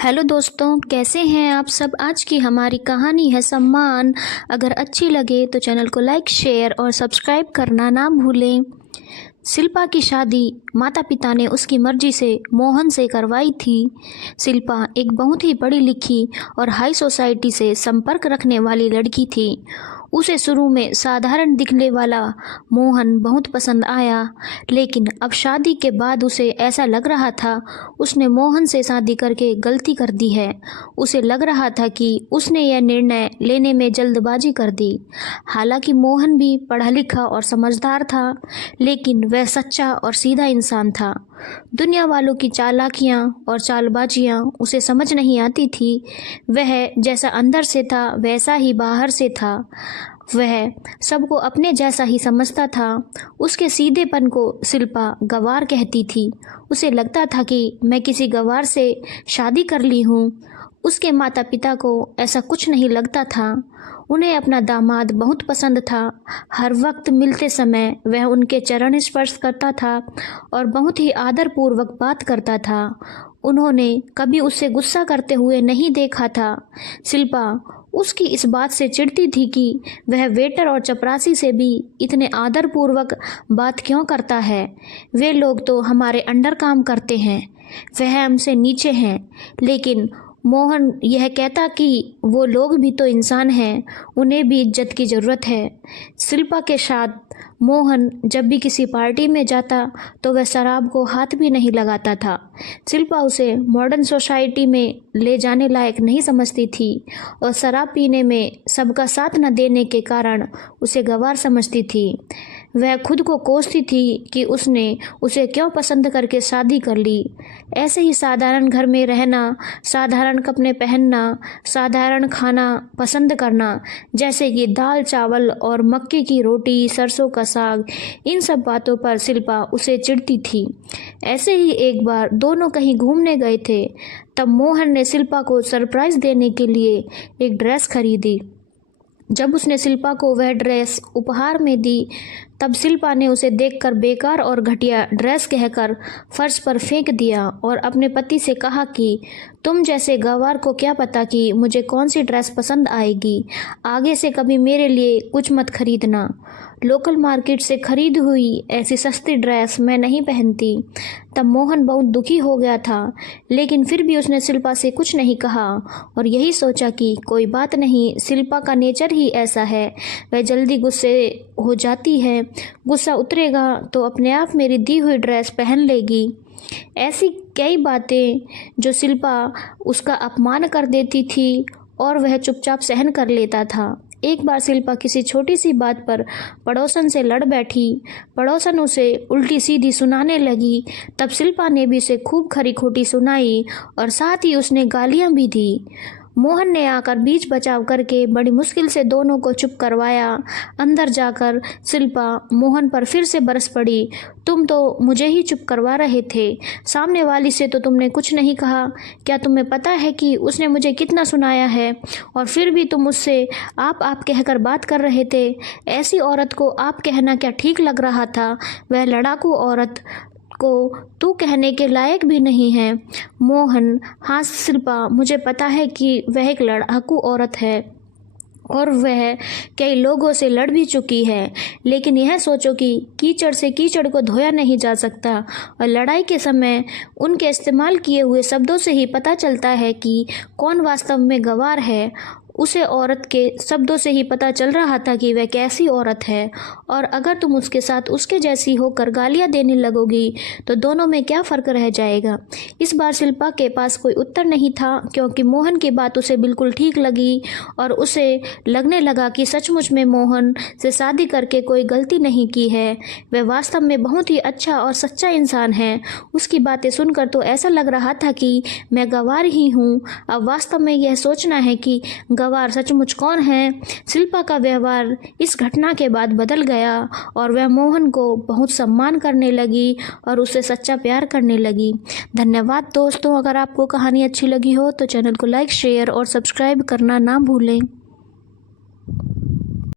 Hello दोस्तों, कैसे हैं आप सब। आज की हमारी कहानी है सम्मान। अगर अच्छी लगे तो चैनल को लाइक, शेयर और सब्सक्राइब करना ना भूलें। शिल्पा की शादी माता पिता ने उसकी मर्जी से मोहन से करवाई थी। शिल्पा एक बहुत ही पढ़ी लिखी और हाई सोसाइटी से संपर्क रखने वाली लड़की थी। उसे शुरू में साधारण दिखने वाला मोहन बहुत पसंद आया, लेकिन अब शादी के बाद उसे ऐसा लग रहा था उसने मोहन से शादी करके गलती कर दी है। उसे लग रहा था कि उसने यह निर्णय लेने में जल्दबाजी कर दी। हालांकि मोहन भी पढ़ा लिखा और समझदार था, लेकिन वह सच्चा और सीधा इंसान था। दुनिया वालों की चालाकियाँ और चालबाजियाँ उसे समझ नहीं आती थी। वह जैसा अंदर से था वैसा ही बाहर से था। वह सबको अपने जैसा ही समझता था। उसके सीधेपन को शिल्पा गंवार कहती थी। उसे लगता था कि मैं किसी गंवार से शादी कर ली हूँ। उसके माता पिता को ऐसा कुछ नहीं लगता था। उन्हें अपना दामाद बहुत पसंद था। हर वक्त मिलते समय वह उनके चरण स्पर्श करता था और बहुत ही आदरपूर्वक बात करता था। उन्होंने कभी उससे गुस्सा करते हुए नहीं देखा था। शिल्पा उसकी इस बात से चिढ़ती थी कि वह वेटर और चपरासी से भी इतने आदरपूर्वक बात क्यों करता है। वे लोग तो हमारे अंडर काम करते हैं, वह हमसे नीचे हैं। लेकिन मोहन यह कहता कि वो लोग भी तो इंसान हैं, उन्हें भी इज्जत की ज़रूरत है। शिल्पा के साथ मोहन जब भी किसी पार्टी में जाता तो वह शराब को हाथ भी नहीं लगाता था। शिल्पा उसे मॉडर्न सोसाइटी में ले जाने लायक नहीं समझती थी और शराब पीने में सबका साथ न देने के कारण उसे गंवार समझती थी। वह खुद को कोसती थी कि उसने उसे क्यों पसंद करके शादी कर ली। ऐसे ही साधारण घर में रहना, साधारण कपड़े पहनना, साधारण खाना पसंद करना, जैसे कि दाल चावल और मक्के की रोटी, सरसों का साग, इन सब बातों पर शिल्पा उसे चिढ़ती थी। ऐसे ही एक बार दोनों कहीं घूमने गए थे। तब मोहन ने शिल्पा को सरप्राइज़ देने के लिए एक ड्रेस खरीदी। जब उसने शिल्पा को वह ड्रेस उपहार में दी तब शिल्पा ने उसे देखकर बेकार और घटिया ड्रेस कहकर फर्श पर फेंक दिया और अपने पति से कहा कि तुम जैसे गंवार को क्या पता कि मुझे कौन सी ड्रेस पसंद आएगी। आगे से कभी मेरे लिए कुछ मत खरीदना। लोकल मार्केट से खरीद हुई ऐसी सस्ती ड्रेस मैं नहीं पहनती। तब मोहन बहुत दुखी हो गया था, लेकिन फिर भी उसने शिल्पा से कुछ नहीं कहा और यही सोचा कि कोई बात नहीं, शिल्पा का नेचर ही ऐसा है, वह जल्दी गुस्से हो जाती है। गुस्सा उतरेगा तो अपने आप मेरी दी हुई ड्रेस पहन लेगी। ऐसी कई बातें जो शिल्पा उसका अपमान कर देती थी और वह चुपचाप सहन कर लेता था। एक बार शिल्पा किसी छोटी सी बात पर पड़ोसन से लड़ बैठी। पड़ोसन उसे उल्टी सीधी सुनाने लगी। तब शिल्पा ने भी उसे खूब खरी खोटी सुनाई और साथ ही उसने गालियां भी दी। मोहन ने आकर बीच बचाव करके बड़ी मुश्किल से दोनों को चुप करवाया। अंदर जाकर शिल्पा मोहन पर फिर से बरस पड़ी। तुम तो मुझे ही चुप करवा रहे थे, सामने वाली से तो तुमने कुछ नहीं कहा। क्या तुम्हें पता है कि उसने मुझे कितना सुनाया है, और फिर भी तुम उससे आप कहकर बात कर रहे थे। ऐसी औरत को आप कहना क्या ठीक लग रहा था। वह लड़ाकू औरत को तू कहने के लायक भी नहीं है। मोहन, हाँ शिल्पा, मुझे पता है कि वह एक लड़ाकू औरत है और वह कई लोगों से लड़ भी चुकी है, लेकिन यह सोचो कि कीचड़ से कीचड़ को धोया नहीं जा सकता और लड़ाई के समय उनके इस्तेमाल किए हुए शब्दों से ही पता चलता है कि कौन वास्तव में गंवार है। उसे औरत के शब्दों से ही पता चल रहा था कि वह कैसी औरत है, और अगर तुम उसके साथ उसके जैसी होकर गालियां देने लगोगी तो दोनों में क्या फ़र्क रह जाएगा। इस बार शिल्पा के पास कोई उत्तर नहीं था, क्योंकि मोहन की बात उसे बिल्कुल ठीक लगी और उसे लगने लगा कि सचमुच में मोहन से शादी करके कोई गलती नहीं की है। वह वास्तव में बहुत ही अच्छा और सच्चा इंसान है। उसकी बातें सुनकर तो ऐसा लग रहा था कि मैं गंवार ही हूँ। अब वास्तव में यह सोचना है कि गंवार सचमुच कौन है। शिल्पा का व्यवहार इस घटना के बाद बदल गया और वह मोहन को बहुत सम्मान करने लगी और उससे सच्चा प्यार करने लगी। धन्यवाद दोस्तों। अगर आपको कहानी अच्छी लगी हो तो चैनल को लाइक, शेयर और सब्सक्राइब करना ना भूलें।